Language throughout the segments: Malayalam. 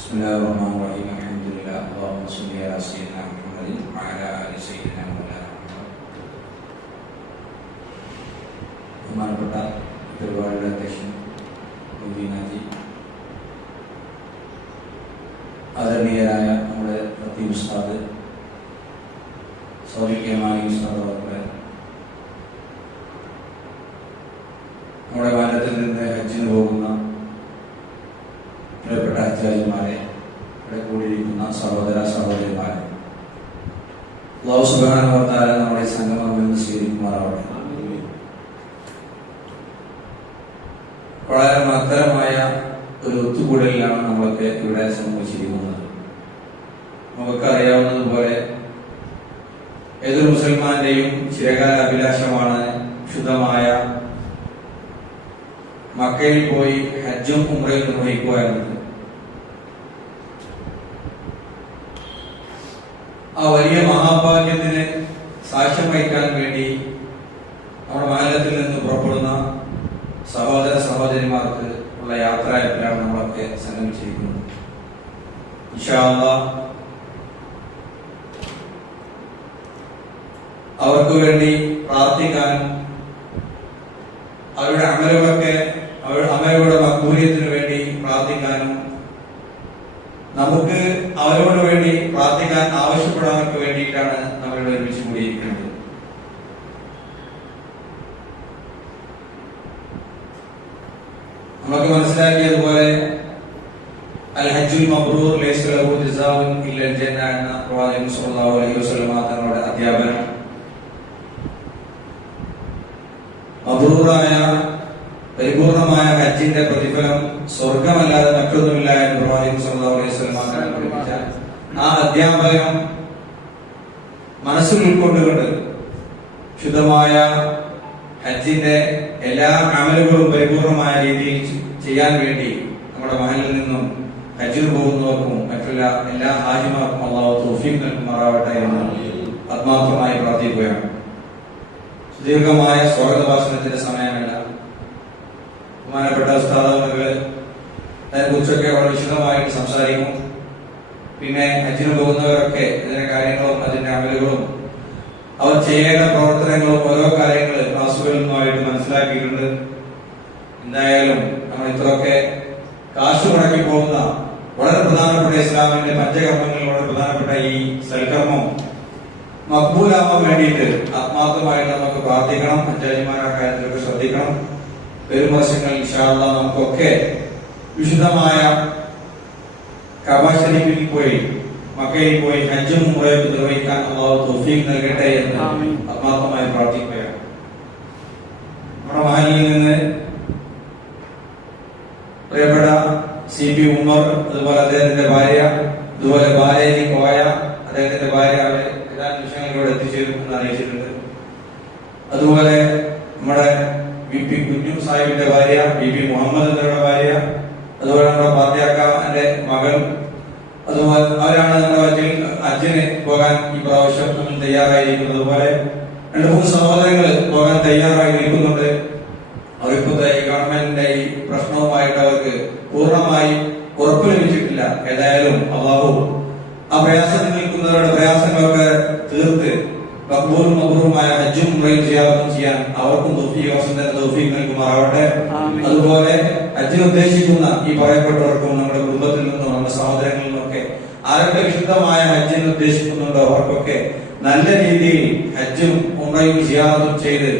Bismillahirrahmanirrahim. Alhamdulillah. Allahumma salli ala sayyidina Muhammadin wa ala ali sayyidina Muhammad. ബഹുമാനപ്പെട്ട പരിപാടിയുടെ അധ്യക്ഷൻ മുബീനാജി, ആദരണീയരായ നമ്മുടെ റത്തീബ് ഉസ്താദ്, സൗദിക് യമാനി ഉസ്താദ് അവരുടെ, നമ്മുടെ ഭാരതത്തിൽ നിന്ന് ഹജ്ജിന് പോകുന്ന പ്രിയപ്പെട്ട ഹജ്ജാജിമാരെ, ഇവിടെ കൂടിയിരിക്കുന്ന സഹോദര സഹോദരിമാരെ, അല്ലാഹു സുബ്ഹാനഹു വ തആല നമ്മുടെ സംഗമം നിന്ന് സ്വീകരിക്കുമാറാവട്ടെ. വളരെ മഹത്തരമായ ഒരു ഒത്തുകൂടലിലാണ് നമ്മളൊക്കെ ഇവിടെ സംഭവിച്ചിരിക്കുന്നത്. നമുക്കൊക്കെ അറിയാവുന്നതുപോലെ ഏതൊരു മുസൽമാന്റെയും ചിരകാല അഭിലാഷമാണ് ശുദ്ധമായ മക്കയിൽ പോയി ഹജ്ജും ഉംറയും നിർവഹിക്കുക എന്നത്. ആ വലിയ മഹാഭാഗ്യത്തിന് സാക്ഷ്യം വഹിക്കാൻ വേണ്ടി നമ്മുടെ മഹല്ലത്തിൽ നിന്ന് പുറപ്പെടുന്ന സഹോദര സഹോദരിമാർക്ക് ഉള്ള യാത്രയിലാണ് നമ്മളൊക്കെ സംഗമിച്ചിരിക്കുന്നത്. ഇൻഷാ അല്ലാഹ് അവർക്ക് വേണ്ടി പ്രാർത്ഥിക്കാനും അവരുടെ അമലുകളുടെ മഖ്ബൂലിയത്തിന് വേണ്ടി പ്രാർത്ഥിക്കാനും നമുക്ക് അവരോട് വേണ്ടി പ്രാർത്ഥിക്കാൻ ആവശ്യപ്പെടാനൊക്കെ വേണ്ടിയിട്ടാണ് നമ്മളിവിടെ ഒരുമിച്ച് കൂടിയിരിക്കുന്നത്. നമുക്ക് മനസ്സിലാക്കിയതുപോലെ അൽ ഹജ്ജുൽ മബ്റൂർ ലൈസ ലഹു ജസാഉൻ ഇല്ലൽ ജന്ന എന്ന പ്രവാചകൻ സ്വല്ലല്ലാഹു അലൈഹി വസല്ലം തങ്ങളുടെ അധ്യാപനം, മബ്റൂറായ പരിപൂർണമായ ഹജ്ജിന്റെ പ്രതിഫലം സ്വർഗമല്ലാതെ മറ്റൊന്നുമില്ല എന്ന് പ്രവാചകൻ സ്വല്ലല്ലാഹു അലൈഹി വസല്ലം പഠിപ്പിച്ച ആ അധ്യാപനം മനസ്സിൽ ഉൾക്കൊണ്ടുകൊണ്ട് ശുദ്ധമായ ഹജ്ജിന്റെ എല്ലാ അമലുകളും പരിപൂർണമായ രീതിയിൽ ചെയ്യാൻ വേണ്ടി നമ്മുടെ മഹലിൽ നിന്നും ഹജ്ജിന് പോകുന്നവർക്കും മറ്റുള്ള എല്ലാ ഹാജിമാർക്കും അല്ലാഹു തൗഫീഖ് നൽകുമാറാവട്ടെ എന്ന് ആത്മാർത്ഥമായി പ്രാർത്ഥിക്കുകയാണ്. ദീർഘമായ സ്വാഗത ഭാഷണത്തിന്റെ സമയമല്ല. ബഹുമാനപ്പെട്ട ഉസ്താദുകള് അതിനെക്കുറിച്ചൊക്കെ വളരെ വിശദമായിട്ട് സംസാരിക്കും. പിന്നെ ഹജ്ജിന് പോകുന്നവരൊക്കെ ഇതിന്റെ കാര്യങ്ങളും അതിന്റെ അമലുകളും അവർ ചെയ്യേണ്ട പ്രവർത്തനങ്ങളും ഓരോ കാര്യങ്ങൾ ക്ലാസുകളിൽ നിന്നുമായിട്ട് മനസ്സിലാക്കിയിട്ടുണ്ട്. എന്തായാലും നമ്മൾ ഇത്രയൊക്കെ കാശ് മുടക്കി പോകുന്ന വളരെ പ്രധാനപ്പെട്ട ഇസ്ലാമിന്റെ പഞ്ചകർമ്മങ്ങളിൽ വളരെ പ്രധാനപ്പെട്ട ഈ സൽക്കർമ്മം മഖ്ബൂലാവാൻ വേണ്ടിയിട്ട് ആത്മാർത്ഥമായിട്ട് നമുക്ക് പ്രാർത്ഥിക്കണം. ഹജ്ജാജിമാരുടെ കാര്യത്തിലൊക്കെ ശ്രദ്ധിക്കണം. വരും വർഷങ്ങൾ ഇൻഷാ അല്ലാഹ് നമുക്കൊക്കെ വിശുദ്ധമായ കഅബ ശരീഫിൽ പോയി മക്കയിൽ പോയി ഹജ്ജും ഉംറയും നിർവഹിക്കാൻ അല്ലാഹു തൗഫീഖ് നൽകട്ടെ എന്ന് ആത്മാർത്ഥമായി പ്രാർത്ഥിക്കുകയാണ്. നമ്മുടെ മഹലിൽ നിന്ന് പ്രിയപ്പെട്ട CP ഉമർ, അതുപോലെ അദ്ദേഹത്തിന്റെ ഭാര്യ, അതുപോലെ ഭാര്യയിൽ കോയ, അദ്ദേഹത്തിന്റെ ഭാര്യ അവരെ എല്ലാ നിമിഷങ്ങളിലൂടെ എത്തിച്ചേരും എന്ന് അറിയിച്ചിട്ടുണ്ട്. അതുപോലെ നമ്മുടെ VP കുഞ്ഞു സാഹിബിന്റെ ഭാര്യ, VP മുഹമ്മദ് എന്നവരുടെ ഭാര്യ, അതുപോലെ നമ്മുടെ പാത്യാക്കാന്റെ മകൾ, അതുപോലെ അവരാണ് നമ്മുടെ ഹജ്ജിന് പോകാൻ ഈ പ്രാവശ്യം നമ്മൾ തയ്യാറായിരിക്കുന്നത്. അതുപോലെ 2-3 സഹോദരങ്ങൾ പോകാൻ തയ്യാറായി നിൽക്കുന്നുണ്ട്. അവരിപ്പോഴത്തെ ഈ ഗവൺമെന്റിന്റെ ഈ പ്രശ്നവുമായിട്ട് അവർക്ക് പൂർണ്ണമായി ഉറപ്പ് ലഭിച്ചിട്ടില്ല. ഏതായാലും അല്ലാഹു ആ പ്രയാസത്തിൽ നിൽക്കുന്നവരുടെ പ്രയാസങ്ങളൊക്കെ തീർത്ത് മഖ്ബൂലും മബ്റൂറുമായ ഹജ്ജും ഉംറയും ചെയ്യാൻ അവർക്കും തൗഫീഖ് നൽകുമാറാവട്ടെ. അതുപോലെ ഹജ്ജിന് ഉദ്ദേശിക്കുന്ന ഈ പറയപ്പെട്ടവർക്കും നമ്മുടെ കുടുംബത്തിൽ നിന്നും നമ്മുടെ സഹോദരങ്ങളിൽ നിന്നൊക്കെ ആരൊക്കെ വിശുദ്ധമായ ഹജ്ജിന് ഉദ്ദേശിക്കുന്നുണ്ടോ അവർക്കൊക്കെ നല്ല രീതിയിൽ ഹജ്ജും ഉംറയും സിയാറത്തും ചെയ്ത്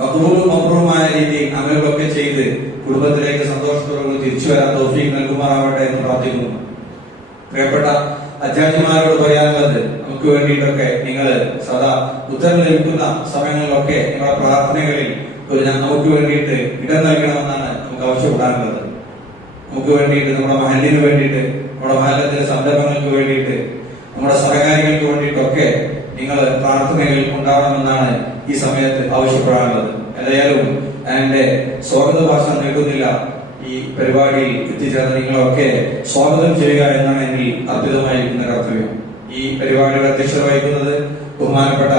മഖ്ബൂലും മബ്റൂറുമായ രീതിയിൽ അമലുകളൊക്കെ ചെയ്ത് കുടുംബത്തിലേക്ക് സന്തോഷത്തോടുകൂടി തിരിച്ചു വരാൻ തൗഫീഖ് നൽകുമാറാവട്ടെ എന്ന് പ്രാർത്ഥിക്കുന്നു. പ്രിയപ്പെട്ട ഹജ്ജാജിമാരോട് പറയാനുള്ളത്, നമുക്ക് വേണ്ടിയിട്ടൊക്കെ നിങ്ങൾ സദാ ഉത്തരം ലഭിക്കുന്ന സമയങ്ങളിലൊക്കെ നിങ്ങളുടെ പ്രാർത്ഥനകളിൽ നമുക്ക് വേണ്ടിയിട്ട് ഇടം നൽകണമെന്നാണ് നമുക്ക് ആവശ്യപ്പെടാനുള്ളത്. നമുക്ക് വേണ്ടിയിട്ട്, നമ്മുടെ മഹലിന് വേണ്ടിയിട്ട്, നമ്മുടെ മഹല്ലത്തിലെ സംരംഭങ്ങൾക്ക് വേണ്ടിയിട്ട്, നമ്മുടെ സഹകാരികൾക്ക് വേണ്ടിയിട്ടൊക്കെ നിങ്ങൾ പ്രാർത്ഥനകൾ ഉണ്ടാവണമെന്നാണ് ഈ സമയത്ത് ആവശ്യപ്പെടാനുള്ളത്. ഏതായാലും എന്റെ സ്വാഗത ഭാഷണം നീട്ടുന്നില്ല. ഈ പരിപാടിയിൽ എത്തിച്ചേർന്ന നിങ്ങളൊക്കെ സ്വാഗതം ചെയ്യുക എന്നാണ് എന്നിൽ അർപ്പിതമായിരിക്കുന്ന കർത്തവ്യം. ഈ പരിപാടിയുടെ അധ്യക്ഷത വഹിക്കുന്നത് ബഹുമാനപ്പെട്ട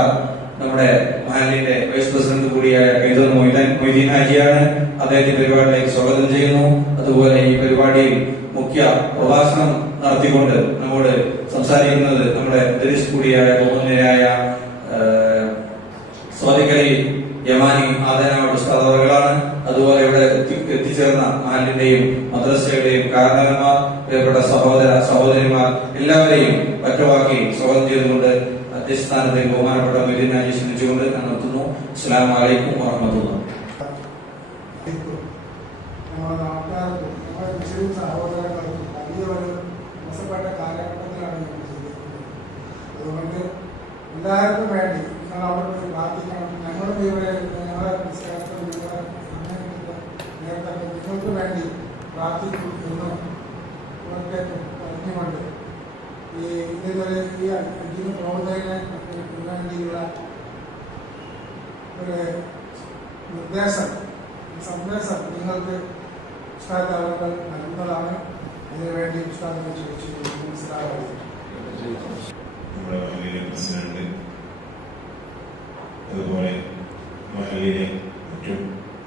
നമ്മുടെ മഹലിന്റെ വൈസ് പ്രസിഡന്റ് കൂടിയായ കൈതൂർ മൊയ്തീൻ ഹാജിയാണ്. അദ്ദേഹത്തെ പരിപാടിയിലേക്ക് സ്വാഗതം ചെയ്യുന്നു. അതുപോലെ ഈ പരിപാടിയിൽ മുഖ്യ പ്രഭാഷണം നടത്തിക്കൊണ്ട് നമ്മോട് സംസാരിക്കുന്നത് നമ്മുടെ ദരിസ് കൂടിയായ ബഹുമാന്യരായ സ്വാദിഖലി യമാനി ആദരനാട് ഉസ്താദ് അവറുകളാണ്. അതുപോലെ ഇവിടെ എത്തിച്ചേർന്ന മഹലിന്റെയും മദ്രസയുടെയും കാരണവന്മാർ, പ്രിയപ്പെട്ട സഹോദര സഹോദരിമാർ എല്ലാവരെയും ഒറ്റവാക്കി സ്വാഗതം ചെയ്തുകൊണ്ട് അധ്യക്ഷസ്ഥാനത്തേക്ക് ബഹുമാനപ്പെട്ട മൊയ്തീൻ ഹാജി ക്ഷണിച്ചുകൊണ്ട് ഞാൻ നിർത്തുന്നു. അസ്സലാമു അലൈക്കും വറഹ്മത്തുള്ളാഹി. സഹോദരങ്ങൾക്ക് വലിയൊരു മോശപ്പെട്ട കാലഘട്ടത്തിലാണ് അതുകൊണ്ട് എല്ലാവർക്കും വേണ്ടി നിങ്ങൾ അവിടെ പോയി പ്രാർത്ഥിക്കണം. ഞങ്ങളും ഇവിടെ ഞങ്ങളെ നേരത്തെ നിങ്ങൾക്ക് വേണ്ടി പ്രാർത്ഥിക്കും എന്നും പറഞ്ഞുകൊണ്ട് ഇതുവരെ ഈ ഇതിന് പോകുന്നതിന് വേണ്ടിയുള്ള ഒരു സന്ദേശം നിങ്ങൾക്ക് ഉസ്താദ് അവർ നൽകുന്നതാണ്. അതിനുവേണ്ടി ഉസ്താദിനെ ചോദിച്ചു മനസ്സിലാവുന്നത് നമ്മുടെ മഹലിലെ പ്രസിഡന്റ്, അതുപോലെ മഹലിലെ മറ്റു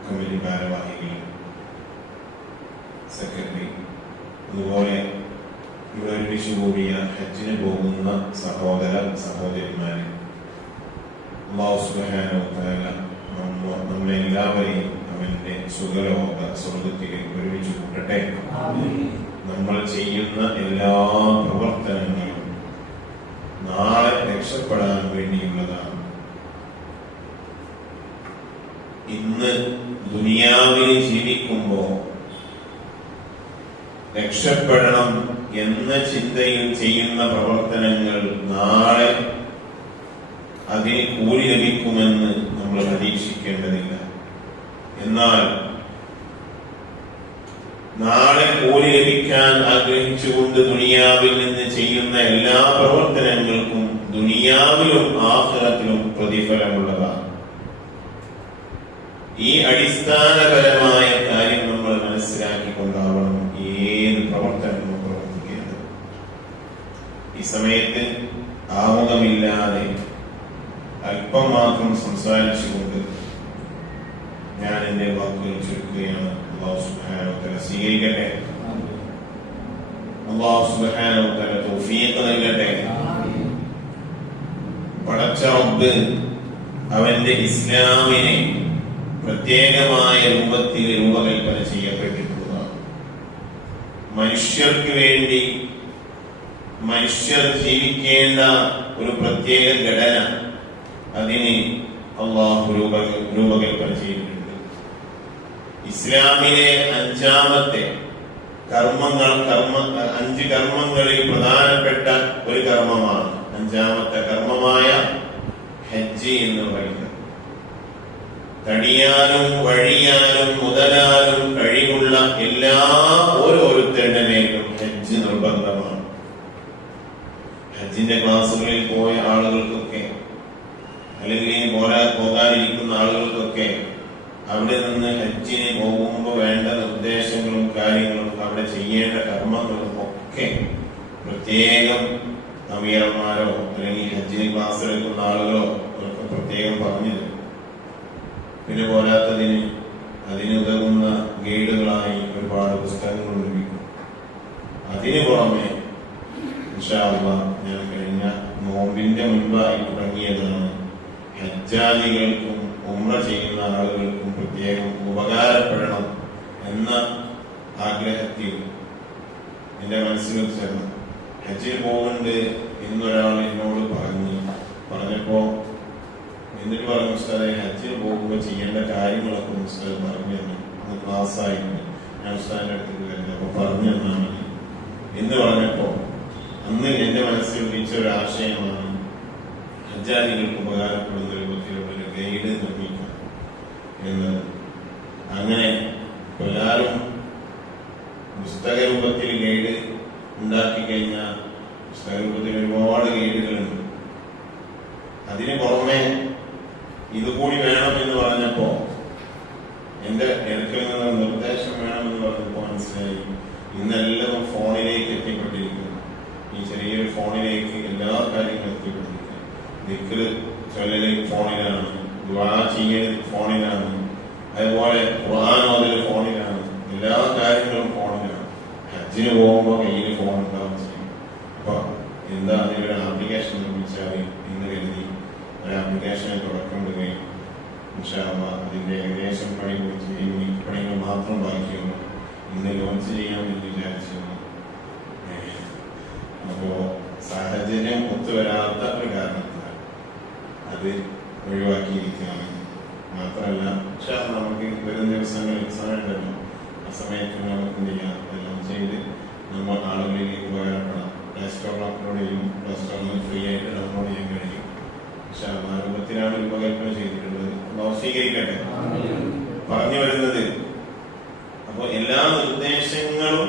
കമ്മിറ്റി ഭാരവാഹികൾ, സെക്രട്ടറി, അതുപോലെ ഇവിടെ ഒരുമിച്ച് കൂടിയ ഹജ്ജിന് പോകുന്ന സഹോദര സഹോദരിമാരെ, അല്ലാഹു സുബ്ഹാനഹു വ തആല നമ്മളെ എല്ലാവരെയും അവന്റെ സുഖലോക സ്വർഗ്ഗത്തിൽ ഒരുമിച്ച് കൂട്ടട്ടെ. നമ്മൾ ചെയ്യുന്ന എല്ലാ പ്രവർത്തനങ്ങളും നാളെ രക്ഷപ്പെടാൻ വേണ്ടിയുള്ളതാണ്. ഇന്ന് ദുനിയാവിൽ ജീവിക്കുമ്പോ രക്ഷപ്പെടണം എന്ന ചിന്തയിൽ ചെയ്യുന്ന പ്രവർത്തനങ്ങൾ നാളെ അതിന് കൂലി ലഭിക്കുമെന്ന് നമ്മൾ പ്രതീക്ഷിക്കേണ്ടതില്ല. എന്നാൽ നാളെ കൂലി ലഭിക്കാൻ ആഗ്രഹിച്ചുകൊണ്ട് ദുനിയാവിൽ നിന്ന് ചെയ്യുന്ന എല്ലാ പ്രവർത്തനങ്ങൾക്കും ദുനിയാവിലും ആഖിറത്തിലും പ്രതിഫലമുള്ളതാണ്. ഈ അടിസ്ഥാനപരമായ കാര്യം നമ്മൾ മനസ്സിലാക്കിക്കൊണ്ടാവണം ഏത് പ്രവർത്തനവും പ്രവർത്തിക്കേണ്ടത്. ഈ സമയത്ത് ആമുഖമില്ലാതെ അല്പം മാത്രം സംസാരിച്ചുകൊണ്ട് ഞാൻ എന്റെ വാക്കുകൾ ചുരുക്കുകയാണ്. അല്ലാഹു സുബ്ഹാനഹു വ തആല സ്വീകരിക്കട്ടെ. അല്ലാഹു സുബ്ഹാനഹു വ തആല തൗഫീഖ് നൽകട്ടെ. പടച്ച റബ്ബ് അവന്റെ ഇസ്ലാമിനെ പ്രത്യേകമായ രൂപത്തിൽ രൂപകൽപ്പന ചെയ്യപ്പെട്ടിട്ടുള്ളതാണ്. മനുഷ്യർക്ക് വേണ്ടി മനുഷ്യർ ജീവിക്കേണ്ട ഒരു പ്രത്യേക ഘടന അതിന് അല്ലാഹു രൂപകൽപ്പന ചെയ്തിട്ടുണ്ട്. ഇസ്ലാമിലെ അഞ്ചാമത്തെ അഞ്ച് കർമ്മങ്ങളിൽ പ്രധാനപ്പെട്ട ഒരു കർമ്മമാണ് അഞ്ചാമത്തെ കർമ്മമായ ഹജ്ജ് എന്ന് പറയുന്നത്. തടിയാനും വഴിയാനും മുതലാനും കഴിവുള്ള എല്ലാ ഓരോരുത്തരുടെ മേലും ഹജ്ജ് നിർബന്ധമാണ്. ഹജ്ജിന്റെ ക്ലാസുകളിൽ പോയ ആളുകൾക്കൊക്കെ അല്ലെങ്കിൽ പോകാനിരിക്കുന്ന ആളുകൾക്കൊക്കെ അവിടെ നിന്ന് ഹജ്ജിന് പോകുമ്പോൾ വേണ്ട നിർദ്ദേശങ്ങളും കാര്യങ്ങളും അവിടെ ചെയ്യേണ്ട കർമ്മങ്ങളും ഒക്കെ പ്രത്യേകം അമീറന്മാരോ അല്ലെങ്കിൽ ഹജ്ജിന് ക്ലാസ് എടുക്കുന്ന ആളുകളോ അവർക്ക് പ്രത്യേകം പറഞ്ഞു തരും. പിന്നെ പോരാത്തതിന് അതിനുതകുന്ന ഗൈഡുകളായി ഒരുപാട് പുസ്തകങ്ങൾ ലഭിക്കും. അതിനു പുറമെ ഇൻഷാ അല്ലാഹ് ഞാൻ കഴിഞ്ഞ നോമ്പിന്റെ മുൻപായി തുടങ്ങിയതാണ് ഹജ്ജാജികൾക്കും ഉംറ ചെയ്യുന്ന ആളുകൾക്കും പ്രത്യേകം ഉപകാരപ്പെടണം എന്ന ആഗ്രഹത്തിൽ എന്റെ മനസ്സിൽ ചേർന്നു. ഹജ്ജിൽ പോകുന്നുണ്ട് എന്നൊരാൾ എന്നോട് പറഞ്ഞപ്പോ എന്നിട്ട് പറഞ്ഞു, ഉസ്താദെ ഹജ്ജിൽ പോകുമ്പോൾ ചെയ്യേണ്ട കാര്യങ്ങളൊക്കെ ഉസ്താദ് പറഞ്ഞു തന്നെ അത് ക്ലാസ്സായിട്ട് ഞാൻ ഉസ്താദിന്റെ അടുത്തേക്ക് വരുന്നത് അപ്പൊ പറഞ്ഞു തന്നാൽ മതി എന്ന് പറഞ്ഞപ്പോ അന്ന് എന്റെ മനസ്സിൽ ഉദിച്ച ഒരു ആശയമാണ് ഹജ്ജാജികൾക്ക് ഉപകാരപ്പെടുന്ന രൂപത്തിലുള്ള ഒരു ഗൈഡ് നിർമ്മിക്കാം എന്നത്. അങ്ങനെ എല്ലാവരും പുസ്തക രൂപത്തിൽ ഗൈഡ് ഉണ്ടാക്കി കഴിഞ്ഞാൽ പുസ്തക രൂപത്തിൽ ഒരുപാട് ഗൈഡുകളുണ്ട്. അതിന് പുറമെ ഇതുകൂടി വേണമെന്ന് പറഞ്ഞപ്പോ എന്റെ അടുക്കൽ നിന്ന് നിർദ്ദേശം വേണമെന്ന് പറഞ്ഞപ്പോ മനസ്സിലായി ഇന്നെല്ലാം ഫോണിലേക്ക് എത്തിപ്പെട്ടിരിക്കുന്നു. ഈ ചെറിയൊരു ഫോണിലേക്ക് എല്ലാ കാര്യങ്ങളും എത്തിപ്പെട്ടിരിക്കുന്നു. ദിക്ർ ചൊല്ലല് ഫോണിലാണ്, ദുആ ചെയ്യൽ ഫോണിലാണ്, അതുപോലെ ഖുർആൻ ഓതൽ ഫോണിലാണ്, എല്ലാ കാര്യങ്ങളും ഫോണിലാണ്. ഹജ്ജിന് പോകുമ്പോൾ കയ്യിൽ ഫോൺ ഉണ്ടാവും ചെയ്യും. അപ്പൊ എന്താ അതിലൊരു ആപ്ലിക്കേഷൻ നിർമ്മിച്ചാൽ എന്ന് കരുതി ഒരു ആപ്ലിക്കേഷനെ തുടക്കമിടുകയും അതിന്റെ ഏകദേശം പണി പണികൾ മാത്രം ബാക്കിയുള്ളൂ. ഇന്ന് ലോഞ്ച് ചെയ്യാമെന്ന് വിചാരിച്ചിരുന്നു. അപ്പോ സാഹചര്യം ഒത്തുവരാത്ത ഒരു കാരണത്താൽ അത് ഒഴിവാക്കിയിരിക്കുകയാണ്. മാത്രമല്ല നമുക്ക് വരും ദിവസങ്ങളിൽ സമയമുണ്ടല്ലോ, ആ സമയത്ത് നമുക്ക് എന്ത് ചെയ്യാം, എല്ലാം ചെയ്ത് നമ്മൾ ആളുകളിലേക്ക് ഉപകാരപ്പെടാം. പ്ലേ സ്റ്റോറിലൂടെയും ഫ്രീ ആയിട്ട് ഡൗൺലോഡ് ചെയ്യാൻ കഴിയും. പക്ഷെ ആ രൂപത്തിലാണ് രൂപകൽപ്പന ചെയ്തിട്ടുള്ളത്. സ്വീകരിക്കട്ടെ. പറഞ്ഞു വരുന്നത്, അപ്പൊ എല്ലാ നിർദ്ദേശങ്ങളും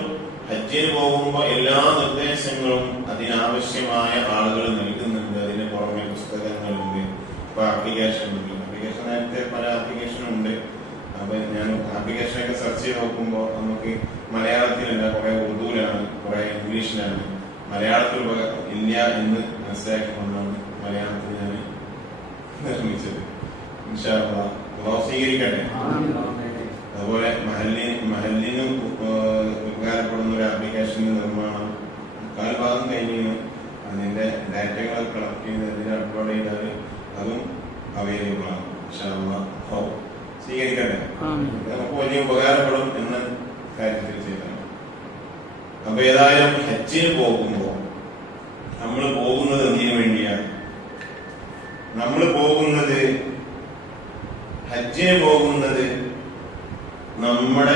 ഹജ്ജിന് പോകുമ്പോ എല്ലാ നിർദ്ദേശങ്ങളും അതിനാവശ്യമായ ആളുകൾ നൽകുന്നുണ്ട്. അതിന് പുറമെ പുസ്തകങ്ങളുണ്ട്, ഇപ്പൊ ആപ്ലിക്കേഷൻ ഉണ്ട്. ആപ്ലിക്കേഷൻ നേരത്തെ പല ആപ്ലിക്കേഷനും ഉണ്ട്. അപ്പൊ ഞാൻ ആപ്ലിക്കേഷനൊക്കെ സെർച്ച് ചെയ്ത് നോക്കുമ്പോൾ നമുക്ക് മലയാളത്തിലല്ല, കുറെ ഉറുദുവിലാണ്, കുറെ ഇംഗ്ലീഷിലാണ്. മലയാളത്തിൽ ഇല്ല എന്ന് മനസ്സിലാക്കിക്കൊണ്ടാണ് മലയാളത്തിൽ ഞാൻ നിർമ്മിച്ചത്. സ്വീകരിക്കട്ടെ. അതുപോലെ മഹല്ലിന് ഉപകാരപ്പെടുന്ന ഒരു ആപ്ലിക്കേഷന്റെ നിർമ്മാണം കാൽഭാഗം കഴിഞ്ഞു. അതിന്റെ ഡാറ്റകൾ കളക്ട് ചെയ്ത് അതിൽ അപ്ലോഡ് ചെയ്താൽ അതും അവൈലബിൾ ആണ്. സ്വീകരിക്കട്ടെ. നമുക്ക് വലിയ ഉപകാരപ്പെടും എന്ന കാര്യത്തിൽ ചെയ്താണ്. അപ്പൊ ഏതായാലും ഹജ്ജിന് പോകുമ്പോ നമ്മൾ പോകുന്നത് എന്തിനു വേണ്ടിയാണ്? നമ്മൾ പോകുന്നത്, ഹജ്ജിന് പോകുന്നത് നമ്മുടെ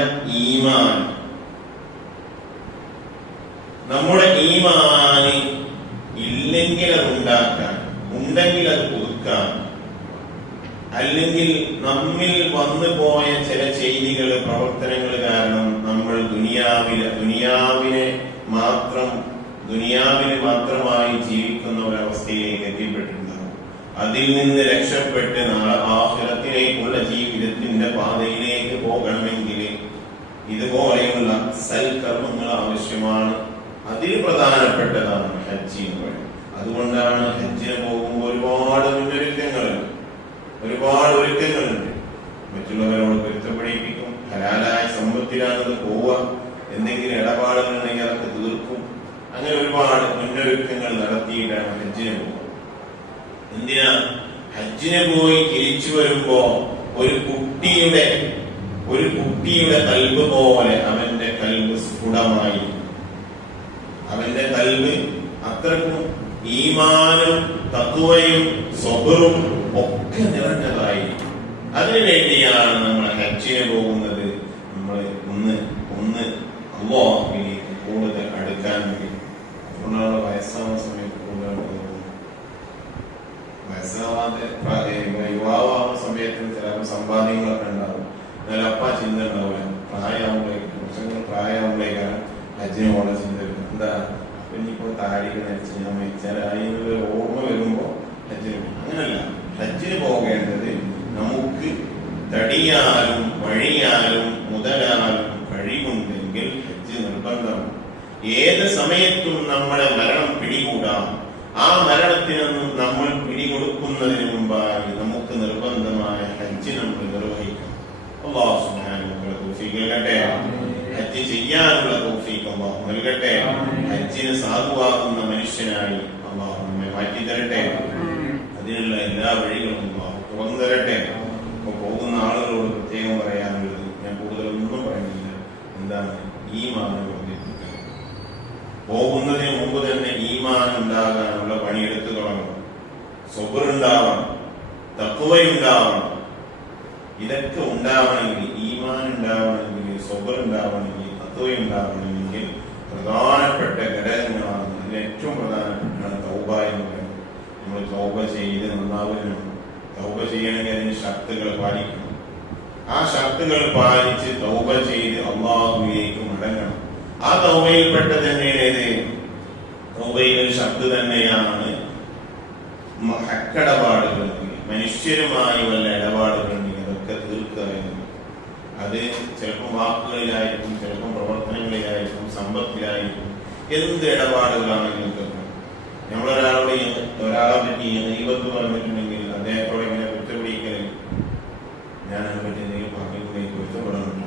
ഈമാന് ഇല്ലെങ്കിൽ അത് ഉണ്ടാക്കാൻ, ഉണ്ടെങ്കിൽ അത് പുതുക്കാൻ, അല്ലെങ്കിൽ നമ്മിൽ വന്നു പോയ ചില ചെയ്തികൾ, പ്രവർത്തനങ്ങൾ കാരണം നമ്മൾ ദുനിയാവിന് മാത്രമായി ജീവിക്കുന്ന ഒരവസ്ഥയിലേക്ക് എത്തിപ്പെട്ടിട്ടുണ്ടാകും. അതിൽ നിന്ന് രക്ഷപ്പെട്ട് നാളെ ആഖിറത്തിലേക്കുള്ള ജീവിതത്തിന്റെ പാതയിലേക്ക് പോകണമെങ്കിൽ ഇതുപോലെയുള്ള സൽക്കർമ്മങ്ങൾ ആവശ്യമാണ്. അതിൽ പ്രധാനപ്പെട്ടതാണ് ഹജ്ജ് എന്ന് പറയുന്നത്. അതുകൊണ്ടാണ് ഹജ്ജിന് പോകുമ്പോൾ ഒരുപാട് ഒരുക്കങ്ങളുണ്ട്. മറ്റുള്ളവരോട് പൊരുത്തപ്പെടിപ്പിക്കും, ഹലാലായ സമ്പത്തിലാണത് പോവുക, എന്തെങ്കിലും ഇടപാടുകളുണ്ടെങ്കിൽ അതൊക്കെ തീർക്കും. അങ്ങനെ ഒരുപാട് മുന്നൊരുക്കങ്ങൾ നടത്തിയിട്ടാണ് ഹജ്ജിന് പോകുക. എന്തിനാ? ഹജ്ജിന് പോയി തിരിച്ചു വരുമ്പോ ഒരു കുട്ടിയുടെ കൽബ് പോലെ അവന്റെ കൽബ് സ്ഫുടമായി, അവന്റെ കൽബ് അത്രക്കും ഈമാനും തഖ്വയും സബ്റും ഒക്കെ നിറഞ്ഞതായി. അതിനുവേണ്ടിയാണ് നമ്മൾ ഹജ്ജിന് പോകുന്നത്. നമ്മൾ ഒന്ന് അല്ലാഹുവിലേക്ക് കൂടുതൽ അടുക്കാൻ വേണ്ടി. അതുകൊണ്ടാണ് വയസ്സാവുന്ന സമയത്ത് കൂടുതൽ യുവാവാവുന്ന സമയത്ത് ചില സമ്പാദ്യങ്ങളൊക്കെ ഉണ്ടാവും. എന്നാലും അപ്പ ചിന്ത ഉണ്ടാവില്ല. പ്രായമാകുമ്പോഴേക്കാണ് ഹജ്ജിന് പോകേണ്ട ചിന്ത വരും. എന്താ ഇനിയിപ്പോ താടിക്ക് നടിച്ച് ഞാൻ വെച്ചാൽ അതിനൊരു ഓർമ്മ വരുമ്പോ ഹജ്ജിന് പോകും. അങ്ങനല്ല, ഹജ്ജിന് പോകേണ്ടത് നമുക്ക് തടിയാലും വഴിയാലും മുതലാലും കഴിവുണ്ടെങ്കിൽ ഹജ്ജ് നിർബന്ധമാണ്. ഏത് സമയത്തും നമ്മളെ മരണം പിടികൂടാം. ആ മരണത്തിനൊന്നും നമ്മൾ പിടികൊടുക്കുന്നതിന് മുമ്പായി നമുക്ക് നിർബന്ധമായ ഹജ്ജ് നമ്മൾ നിർവഹിക്കണം. അല്ലാഹു സുബ്ഹാനഹു വ തആല തൗഫീഖ് നൽകട്ടെ. ഹജ്ജ് ചെയ്യാനുള്ള തൗഫീഖ് അല്ലാഹു നൽകട്ടെ. ഹജ്ജിന് സാധുവാകുന്ന മനുഷ്യനായി അല്ലാഹു നമ്മെ മാറ്റി തരട്ടെ. അതിനുള്ള എല്ലാ വഴികളും അല്ലാഹു തുറന്നു തരട്ടെ. അപ്പൊ പോകുന്ന ആളുകളോട് പ്രത്യേകം പറയാനുള്ളത്, ഞാൻ കൂടുതലൊന്നും പറയുന്നില്ല, എന്താണ്? ഈമാൻ വർദ്ധിപ്പിക്കുക. പോകുന്നതിന് മുമ്പ് തന്നെ ഈമാൻ ഉണ്ടാകാനുള്ള പണിയെടുത്ത് തുടങ്ങണം. സബ്റുണ്ടാവണം, തഖ്വയുണ്ടാവണം. ഇതൊക്കെ ഉണ്ടാവണമെങ്കിൽ, ഈമാൻ ഉണ്ടാവണമെങ്കിൽ, സബ്റുണ്ടാവണമെങ്കിൽ, തഖ്വയുണ്ടാവണമെങ്കിൽ പ്രധാനപ്പെട്ട ഘടകങ്ങളാണ്. ഇതിൽ ഏറ്റവും പ്രധാനപ്പെട്ടതാണ് തൗബ എന്ന് പറയുന്നത്. നമ്മൾ തൗബ ചെയ്ത് നന്നാവുകയാണ്. തൗബ ചെയ്യണമെങ്കിൽ അതിന് ഷർത്തുകൾ പാലിക്കണം. ആ ഷർത്തുകൾ പാലിച്ച് തൗബ ചെയ്ത് അല്ലാഹുവിലേക്ക് മടങ്ങണം. ആ തൗബയിൽപ്പെട്ട തന്നെയാണ് തൗബയിൽ ഷർത്ത് തന്നെയാണ് ഹക്കിടപാടുകൾ, മനുഷ്യരുമായി വല്ല ഇടപാടുകളുണ്ടെങ്കിൽ അതൊക്കെ തീർക്കുക എന്നത്. അത് ചിലപ്പോൾ വാക്കുകളിലായിരിക്കും, ചിലപ്പോൾ പ്രവർത്തനങ്ങളിലായിരിക്കും, സമ്പത്തിലായിരിക്കും. എന്ത് ഇടപാടുകളാണെങ്കിലും തീർക്കണം. നമ്മളൊരാളെ പറ്റി ഗീബത്ത് പറഞ്ഞിട്ടുണ്ടെങ്കിൽ അത് അദ്ദേഹത്തോടെ ഇങ്ങനെ കുറ്റപിടിക്കൽ ഞാനതിനെ പറ്റി എന്തെങ്കിലും പറഞ്ഞിട്ടുണ്ടെങ്കിൽ കുറ്റപ്പെടാനുണ്ട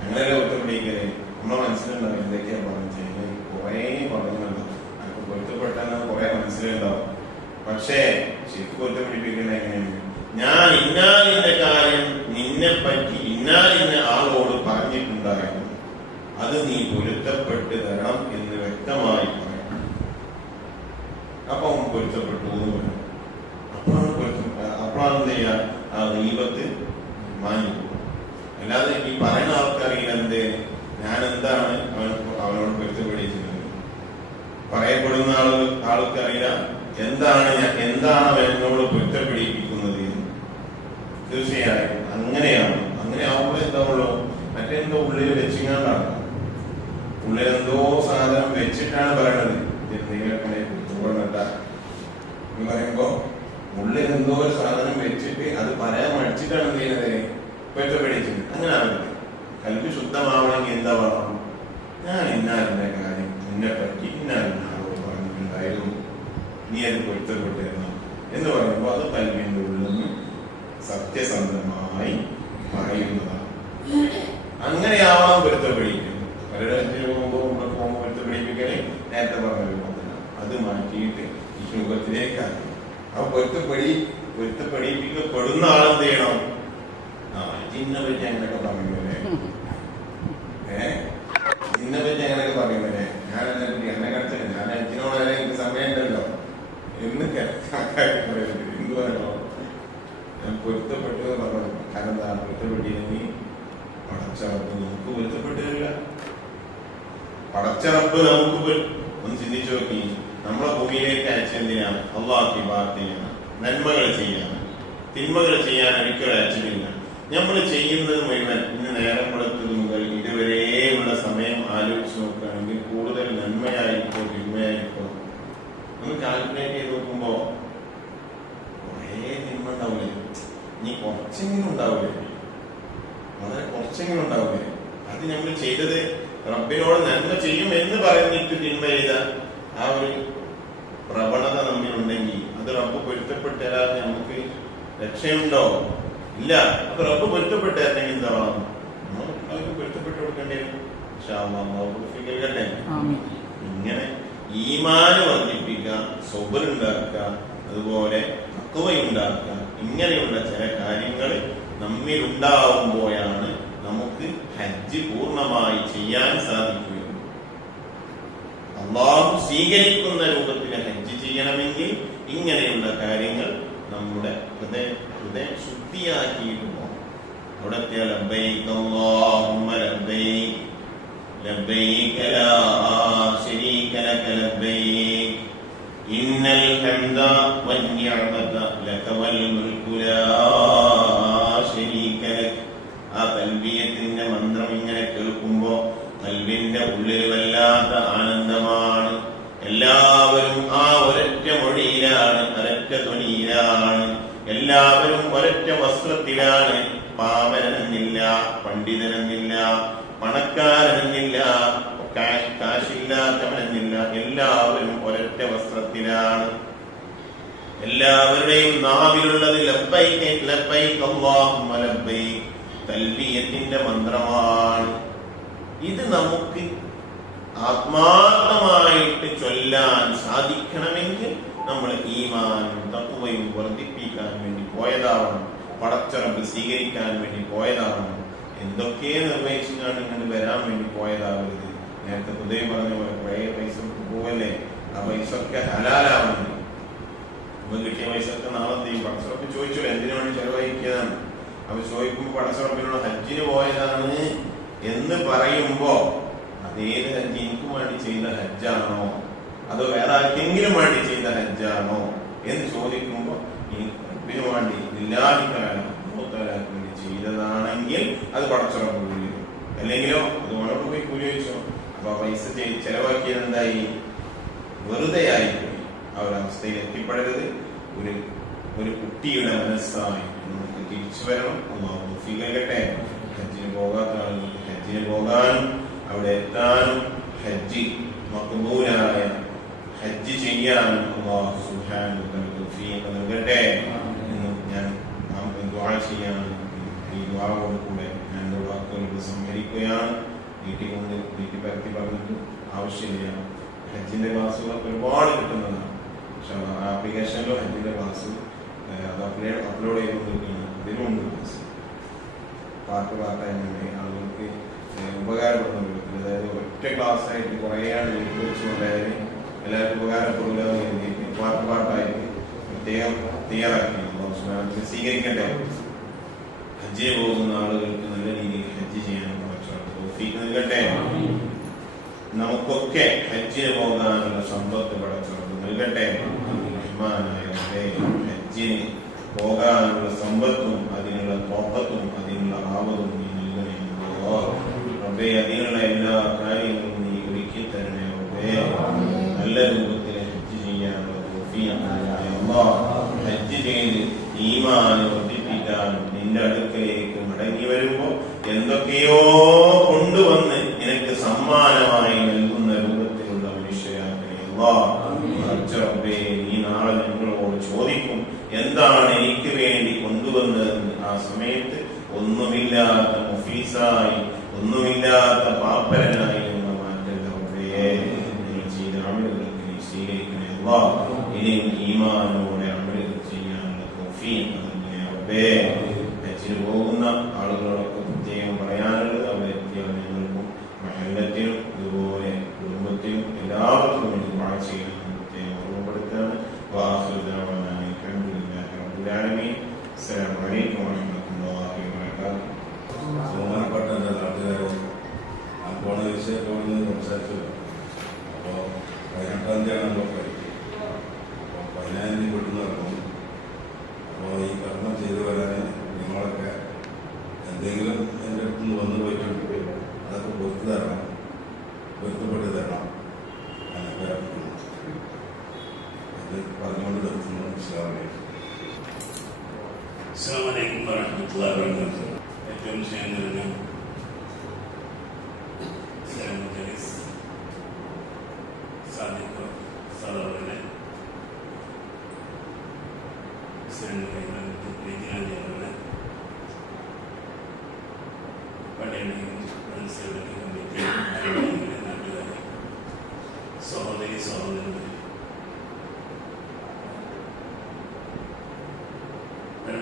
അങ്ങനെ കുറ്റപിടിക്കല് നമ്മളെ മനസ്സിലുണ്ടാവും എന്തൊക്കെയാ പറഞ്ഞു കുറേ പറഞ്ഞുണ്ടാവും അതൊക്കെ പൊരുത്തപ്പെട്ടാൽ കുറെ മനസ്സിലുണ്ടാവും. പക്ഷേ ശരിക്കും കുറ്റപിടിപ്പിക്കുന്നത് എങ്ങനെയാണ്? ഞാൻ ഇന്നാലിന്റെ കാര്യം നിന്നെ പറ്റി ഇന്നാലിന്റെ ആളോട് പറഞ്ഞിട്ടുണ്ടായിരുന്നു, അത് നീ പൊരുത്തപ്പെട്ട് തരണം എന്ന് വ്യക്തമായി പറയണം. അപ്പൊ അവൻ പൊരുത്തപ്പെട്ടു എന്ന് പറയണം. അപ്പോഴാണ് എന്ത് ചെയ്യാ ആ ദീപത്ത് മാഞ്ഞു പോകും. അല്ലാതെ ഈ പറയുന്ന ആൾക്കറിയില്ല എന്ത് ഞാൻ എന്താണ് അവനോട് പൊരുത്തപ്പെടിച്ചിരുന്നത്. പറയപ്പെടുന്ന ആൾക്കറിയില്ല എന്താണ് അവൻ എന്നോട് പൊരുത്തപ്പെടിപ്പിക്കുന്നത് എന്ന്. തീർച്ചയായും അങ്ങനെയാണ്. അങ്ങനെ ആവുമ്പോൾ എന്താവുള്ളൂ, മറ്റെന്തോ ഉള്ളിൽ വെച്ചിങ്ങാണ്ടാണ്, ഉള്ളിലെന്തോ സാധനം വെച്ചിട്ടാണ് പറയണത്. എന്തെങ്കിലുമൊക്കെ കുറ്റപ്പെടണ്ട എന്ന് പറയുമ്പോ ഉള്ളിൽ എന്തോ ഒരു സാധനം വെച്ചിട്ട് അത് പറയാൻ മടിച്ചിട്ടാണ് എന്ത് ചെയ്യുന്നത്, പൊരുത്തപ്പെടിച്ചത്. അങ്ങനെ ആവരുത്. കൽബ് ശുദ്ധമാവണമെങ്കിൽ എന്താ പറയണം? ഞാൻ ഇന്നാലിന്റെ കാര്യം നിന്നെ പറ്റി ഇന്നാലിന്റെ ആളോട് പറഞ്ഞിട്ടുണ്ടായിരുന്നു, നീ അത് പൊരുത്തപ്പെട്ടിരുന്നു എന്ന് പറയുമ്പോൾ അത് കൽബിന്റെ ഉള്ളിൽ നിന്ന് സത്യസന്ധമായി പറയുന്നതാണ്. അങ്ങനെയാവണം പൊരുത്തപ്പെടിക്കുന്നത്. പോകുമ്പോൾ പൊരുത്തപ്പെടിപ്പിക്കല് നേരത്തെ പറഞ്ഞ അത് മാറ്റിയിട്ട് ഈ രൂപത്തിലേക്കാണ്. ആ പൊരുത്തപ്പെടിപ്പിക്കപ്പെടുന്ന ആളെന്ത് ചെയ്യണം? ജിന്നെ പറ്റി അങ്ങനെയൊക്കെ പറയുമല്ലേ, ജിന്നെ പറ്റി അങ്ങനെയൊക്കെ പറയുമല്ലേ, ഞാൻ എന്നെ പറ്റി എന്നെ കളിച്ചത് ഞാൻ അച്ഛനോട് വരെ എനിക്ക് സമയമുണ്ടല്ലോ എന്ന് പറയരുത്. എന്ത് പറയണോ? ഞാൻ പൊരുത്തപ്പെട്ടു പറഞ്ഞു. കാരണം എന്താ? പൊരുത്തപ്പെട്ടില്ലെങ്കിൽ പടച്ചറപ്പ് നമുക്ക് പൊരുത്തപ്പെട്ടില്ല. പടച്ചറപ്പ് നമുക്ക് ഒന്ന് ചിന്തിച്ചു നോക്കി. നമ്മളെ ഭൂമിയിലേക്ക് അയച്ചെന്തിനാണ്? അള്ളാഹ് ഇബാദത്ത് ചെയ്യാൻ, നന്മകൾ ചെയ്യാൻ, തിന്മകൾ ചെയ്യാൻ ഒരിക്കലും അയച്ചിട്ടില്ല. നമ്മൾ ചെയ്യുന്നത് മുഴുവൻ ഇന്ന് നേരം വെളുത്തത് മുതൽ ഇതുവരെയുള്ള സമയം ആലോചിച്ച് നോക്കുകയാണെങ്കിൽ കൂടുതൽ നന്മയായിരിക്കോ തിന്മയായിരിക്കോ നമ്മൾ കാൽക്കുലേറ്റ് ചെയ്ത് നോക്കുമ്പോ കുറേ തിന്മ ഉണ്ടാവില്ലേ? ഇനി കുറച്ചെങ്കിലും ഉണ്ടാവില്ലേ? വളരെ കുറച്ചെങ്കിലും ഉണ്ടാവില്ലേ? അത് നമ്മൾ ചെയ്തത് റബ്ബിനോട് നന്മ ചെയ്യും എന്ന് പറഞ്ഞിട്ട് തിന്മ ചെയ്ത ആ ഒരു പ്രവണത നമ്മിലുണ്ടെങ്കിൽ അത് റബ്ബ് പൊരുത്തപ്പെട്ടാൽ നമുക്ക് രക്ഷയുണ്ടോ? ഇല്ല. അപ്പൊ റബ്ബ് പൊരുത്തപ്പെട്ടായിരുന്നെങ്കിൽ എന്താ നമുക്ക് പൊരുത്തപ്പെട്ടു കൊടുക്കേണ്ടി വരും. ഇങ്ങനെ ഈമാന് വർദ്ധിപ്പിക്കുക, സബർ ഉണ്ടാക്കുക, അതുപോലെ തഖ്വയുണ്ടാക്കുക, ഇങ്ങനെയുള്ള ചില കാര്യങ്ങൾ നമ്മിലുണ്ടാവുമ്പോഴാണ് നമുക്ക് ഹജ്ജ് പൂർണ്ണമായി ചെയ്യാൻ സാധിക്കുക. അല്ലാഹു സ്വീകരിക്കുന്ന രൂപത്തിൽ ഹജ്ജ് ചെയ്യണമെങ്കിൽ ഇങ്ങനെയുള്ള കാര്യങ്ങൾ നമ്മുടെ ഹൃദയം ശുദ്ധിയാക്കിയിട്ട് പോകണം. അവിടത്തെ ലബ്ബൈക അല്ലാഹുമ്മ ലബ്ബൈക ലബ്ബൈക ലാ ശരീക ലക ലബ്ബൈക ഇന്നൽ ഹംദ വന്നിഅമത ലക വൽ മുൽകു ലാ ശരീക ലക. ആ തൽബിയത്തിന്റെ മന്ത്രം ഇങ്ങനെ കേൾക്കുമ്പോ കൽബിന്റെ ഉള്ളിൽ വല്ലാത്ത ആനന്ദമാണ്. എല്ലാവരും ആ ഒരൊറ്റ മൊഴിയിലാണ്, ഒരൊറ്റ ധ്വനിയിലാണ്, എല്ലാവരും ഒരൊറ്റ വസ്ത്രത്തിലാണ്. പാവനെന്നില്ല, പണ്ഡിതനെന്നില്ല, പണക്കാരനെന്നില്ല, കാശില്ലാത്തവനെന്നില്ല, എല്ലാവരും ഒരൊറ്റ വസ്ത്രത്തിലാണ്. എല്ലാവരുടെയും നാവിലുള്ളത് ലബ്ബൈക ലബ്ബൈക അല്ലാഹുമ്മ ലബ്ബൈക, തൽബിയത്തിന്റെ മന്ത്രമാണ്. ഇത് നമുക്ക് ആത്മാർത്ഥമായിട്ട് ചൊല്ലാൻ സാധിക്കണമെങ്കിൽ നമ്മൾ ഈമാനും തഖ്വയും വർദ്ധിപ്പിക്കാൻ വേണ്ടി പോയതാവണം. പടച്ചറബ് സ്വീകരിക്കാൻ വേണ്ടി പോയതാവണം. എന്തൊക്കെ നിർവഹിച്ചാണ് ഇങ്ങനെ വരാൻ വേണ്ടി പോയതാവരുത്. നേരത്തെ ഹുദൈബ പറഞ്ഞ പോലെ കുറേ പൈസ പോവല്ലേ, ആ പൈസ ഒക്കെ ഹലാലാവണം. ഇപ്പൊ കിട്ടിയ പൈസ ഒക്കെ നാളെ എന്ത് ചെയ്യും? പടച്ചറബ് ചോദിച്ചു എന്തിനു വേണ്ടി ചെലവഴിക്കുന്നതാണ്. അപ്പൊ ചോദിക്കുമ്പോ പടച്ചറബിനോട് ഹജ്ജിന് പോയതാണ് എന്ന് പറയുമ്പോ അതേത് ഹജ്ജ് എനിക്ക് വേണ്ടി ചെയ്ത ഹജ്ജാണോ അതോ വേറെ ആർക്കെങ്കിലും വേണ്ടി ചെയ്ത ഹജ്ജാണോ എന്ന് ചോദിക്കുമ്പോ എനിക്ക് വേണ്ടി ഇല്ലാതിക്കാനും വേണ്ടി ചെയ്തതാണെങ്കിൽ അത് പടച്ചറബ് കൂലി തരും. അല്ലെങ്കിലോ അത് വളരെ പോയി കൂലി ചോദിച്ചോ. അപ്പൊ പൈസ ചെലവാക്കിയത് എന്തായി? വെറുതെ ആയിപ്പോയി. ആ ഒരു അവസ്ഥയിൽ എത്തിപ്പെടരുത്. ഒരു കുട്ടിയുടെ മനസ്സായി നമുക്ക് തിരിച്ചു വരണം. അല്ലാഹു സ്വീകരിക്കട്ടെ. ഹജ്ജിന് പോകാത്ത ആളുകൾക്ക് ഹജ്ജിന് പോകാനും അവിടെ എത്താനും ഹജ്ജ് മഖ്ബൂലായ ഹജ്ജ് ചെയ്യാൻ അല്ലാഹു സുബ്ഹാനഹു വ തആല തൗഫീഖ് നൽകട്ടെ എന്ന് ഞാൻ ദുആ ചെയ്യാൻ ഈ ദുആയോട് കൂടെ ഞാൻ വാക്കുകൾ സംഹരിക്കുകയാണ്. വീട്ടിൽ പരത്തി പറഞ്ഞിട്ട് ആവശ്യമില്ല. ഹജ്ജിന്റെ ക്ലാസ്സുകൾ ഒരുപാട് കിട്ടുന്നതാണ്. പക്ഷെ ആപ്ലിക്കേഷനിലോ ഹജ്ജിന്റെ ക്ലാസ് അത് അപ്ലോഡ് ചെയ്തുകൊണ്ടിരിക്കുകയാണ്. അതിലുണ്ട് ക്ലാസ് പാർട്ടായി ആളുകൾക്ക് ഉപകാരപ്പെടുന്ന വിധത്തിൽ, അതായത് ഒറ്റ ക്ലാസ് ആയിട്ട് കുറേയാണ് വീട്ടിൽ വെച്ചുകൊണ്ടായാലും എല്ലാവർക്കും ഉപകാരപ്പെടില്ല എന്ന് കരുതിയിട്ട് പാർട്ടായിട്ട് പ്രത്യേകം തയ്യാറാക്കി സ്വീകരിക്കട്ടെ. ഹജ്ജിന് പോകുന്ന ആളുകൾക്ക് നല്ല രീതിയിൽ ഹജ്ജ് ചെയ്യാൻ തൗഫീഖ് നൽകട്ടെ. നമുക്കൊക്കെ ഹജ്ജിന് പോകാനുള്ള സമ്പത്ത് പടച്ചവർക്ക് നൽകട്ടെ. ഹജ്ജിന് പോകാനുള്ള സമ്പത്തും അതിനുള്ള തോപ്പത്തും അതിനുള്ള ആവതും നീ നൽകണേ റബ്ബേ. അതിനുള്ള എല്ലാ കാര്യങ്ങളും നീ ഒരുക്കി തരണേ റബ്ബേ. നല്ല രൂപത്തിൽ ഹജ്ജ് ചെയ്യാനുള്ള തൗഫീഖ് നൽകണേ അല്ലാഹ്. ഹജ്ജ് ചെയ്ത് ഈമാൻ വർദ്ധിപ്പിക്കാനും നിന്റെ അടുക്കലേക്ക് മടങ്ങി വരുമ്പോ എന്തൊക്കെയോ കൊണ്ടുവന്ന് നിനക്ക് സമ്മാനമായി നൽകുന്ന രൂപത്തിലുള്ള മനുഷ്യരാക്കണേ അല്ലാഹ്. റബ്ബേ, നീ നാളെ ഞങ്ങളോട് ചോദിക്കും എന്താണ് എനിക്ക് വേണ്ടി കൊണ്ടുവന്നതെന്ന്. ആ സമയത്ത് ഒന്നുമില്ലാത്ത മുഫീസായി, ഒന്നുമില്ലാത്ത പാപ്പരനായി എന്ന മാറ്റല്ല റബ്ബേ. നിങ്ങൾ ചെയ്ത അമലുകൾക്ക് നീ സ്വീകരിക്കണേ അല്ലാഹ്. ഇനിയും ഈമാനോടെ അമലുകൾ ചെയ്യാനുള്ള തൗഫീഖ് നൽകണേ റബ്ബേ. ഹജ്ജിന് പോകുന്ന ആളുകളൊക്കെ പ്രത്യേകം പറയാനുള്ളത് അവരെ ഞങ്ങൾക്കും മഹല്ലത്തിനും ഇതുപോലെ കുടുംബത്തിനും എല്ലാവർക്കും വേണ്ടി ദുആ ചെയ്യണമെന്ന് പ്രത്യേകം ഓർമ്മപ്പെടുത്താണ്. വആഖിറു ദഅവാനാ അൽഹംദുലില്ലാഹി റബ്ബിൽ ആലമീൻ. അസ്സലാമു അലൈക്കും വറഹ്മത്തുള്ളാഹി വബറകാതുഹു. ബഹുമാനപ്പെട്ട എൻ്റെ നാട്ടുകാരെ, ഞാൻ പോണ വിഷയത്തോട് സംസാരിച്ചു. അപ്പോൾ 18-ാം തീയതിയാണല്ലോ ഫ്ലൈറ്റ്. അപ്പോൾ 15-ാം തീയതി വീട്ടിൽ നിന്ന് ഇറങ്ങും. അപ്പോൾ ഈ കർമ്മം ചെയ്തു വരാൻ നിങ്ങളൊക്കെ എന്തെങ്കിലും എൻ്റെ അടുത്ത് നിന്ന് വന്നു പോയിട്ടുണ്ട് അതൊക്കെ പൊരുത്തി തരണം, പൊരുത്തപ്പെട്ട് തരണം. ഞാനൊക്കെ അത് പറഞ്ഞുകൊണ്ട് നിർത്തുന്നു. അസ്സലാമു അലൈക്കും വറഹ്മത്തുള്ളാഹി വബറകാതുഹു. ഏറ്റവും സ്നേഹം നിറഞ്ഞ സാദിഖ് സഹോദരനെ സഹോദരി സഹോദരന്മാരെ,